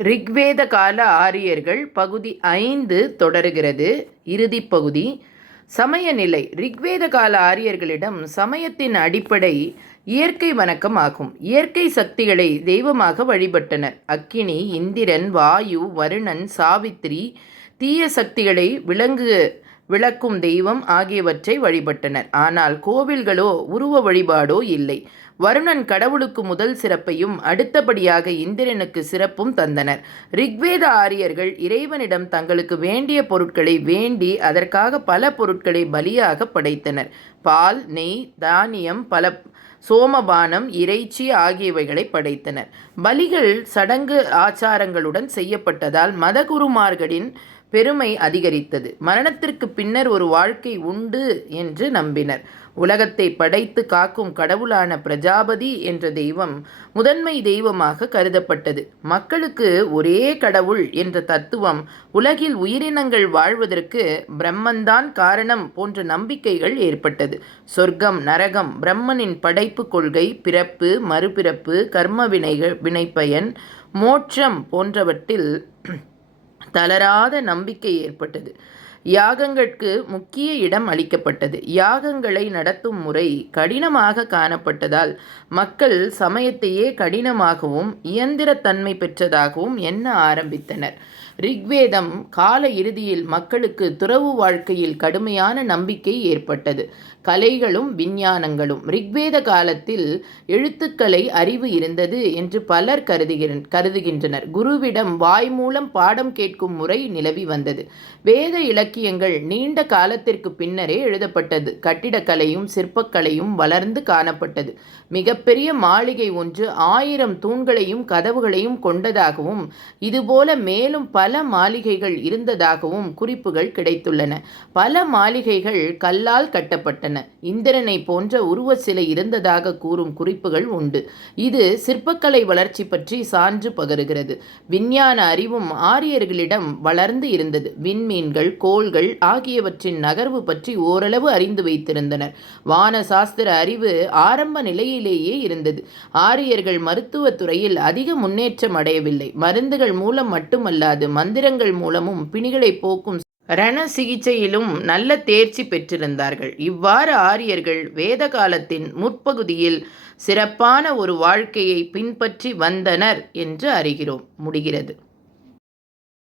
ரிக்வேத கால ஆரியர்கள் பகுதி 5 தொடருகிறது. இறுதிப் பகுதி. சமய நிலை. ரிக்வேத கால ஆரியர்களிடம் சமயத்தின் அடிப்படை இயற்கை வணக்கம் ஆகும். இயற்கை சக்திகளை தெய்வமாக வழிபட்டனர். அக்கினி, இந்திரன், வாயு, வருணன், சாவித்திரி, தீய சக்திகளை விளக்கும் தெய்வம் ஆகியவற்றை வழிபட்டனர். ஆனால் கோவில்களோ உருவ வழிபாடோ இல்லை. வருணன் கடவுளுக்கு முதல் சிறப்பையும் அடுத்தபடியாக இந்திரனுக்கு சிறப்பும் தந்தனர். ரிக்வேத ஆரியர்கள் இறைவனிடம் தங்களுக்கு வேண்டிய பொருட்களை வேண்டி அதற்காக பல பொருட்களை பலியாக படைத்தனர். பால், நெய், தானியம், பல சோமபானம், இறைச்சி ஆகியவைகளை படைத்தனர். பலிகள் சடங்கு ஆச்சாரங்களுடன் செய்யப்பட்டதால் மதகுருமார்களின் பெருமை அதிகரித்தது. மரணத்திற்கு பின்னர் ஒரு வாழ்க்கை உண்டு என்று நம்பினர். உலகத்தை படைத்து காக்கும் கடவுளான பிரஜாபதி என்ற தெய்வம் முதன்மை தெய்வமாக கருதப்பட்டது. மக்களுக்கு ஒரே கடவுள் என்ற தத்துவம், உலகில் உயிரினங்கள் வாழ்வதற்கு பிரம்மன்தான் காரணம் போன்ற நம்பிக்கைகள் ஏற்பட்டது. சொர்க்கம், நரகம், பிரம்மனின் படைப்பு கொள்கை, பிறப்பு, மறுபிறப்பு, கர்ம வினைப்பயன், மோட்சம் போன்றவற்றில் தளராத நம்பிக்கை ஏற்பட்டது. யாகங்களுக்கு முக்கிய இடம் அளிக்கப்பட்டது. யாகங்களை நடத்தும் முறை கடினமாக காணப்பட்டதால் மக்கள் சமயத்தையே கடினமாகவும் இயந்திரத்தன்மை பெற்றதாகவும் எண்ண ஆரம்பித்தனர். ரிக்வேதம் கால இறுதியில் மக்களுக்கு துறவு வாழ்க்கையில் கடுமையான நம்பிக்கை ஏற்பட்டது. கலைகளும் விஞ்ஞானங்களும். ரிக்வேத காலத்தில் எழுத்துக்கலை அறிவு இருந்தது என்று பலர் கருதுகின்றனர். குருவிடம் வாய் மூலம் பாடம் கேட்கும் முறை நிலவி வந்தது. வேத இலக்கியங்கள் நீண்ட காலத்திற்கு பின்னரே எழுதப்பட்டது. கட்டிடக்கலையும் சிற்பக்கலையும் வளர்ந்து காணப்பட்டது. மிகப்பெரிய மாளிகை ஒன்று 1000 தூண்களையும் கதவுகளையும் கொண்டதாகவும் இதுபோல மேலும் பல மாளிகைகள் இருந்ததாகவும் குறிப்புகள் கிடைத்துள்ளன. பல மாளிகைகள் கல்லால் கட்டப்பட்டன. இந்திரனை போன்ற உருவ சிலை இருந்ததாக கூறும் குறிப்புகள் உண்டு. இது சிற்பக்கலை வளர்ச்சி பற்றி சான்று பகருகிறது. விஞ்ஞான அறிவும் ஆரியர்களிடம் வளர்ந்து இருந்தது. விண்மீன்கள், கோள்கள் ஆகியவற்றின் நகர்வு பற்றி ஓரளவு அறிந்து வைத்திருந்தனர். வான சாஸ்திர அறிவு ஆரம்ப நிலையிலேயே இருந்தது. ஆரியர்கள் மருத்துவ துறையில் அதிக முன்னேற்றம் அடையவில்லை. மருந்துகள் மூலம் மட்டுமல்லாது மந்திரங்கள் மூலமும் பிணிகளை போக்கும் ரண சிகிச்சையிலும் நல்ல தேர்ச்சி பெற்றிருந்தார்கள். இவ்வாறு ஆரியர்கள் வேத காலத்தின் முற்பகுதியில் சிறப்பான ஒரு வாழ்க்கையை பின்பற்றி வந்தனர் என்று அறிகிறோம். முடிகிறது.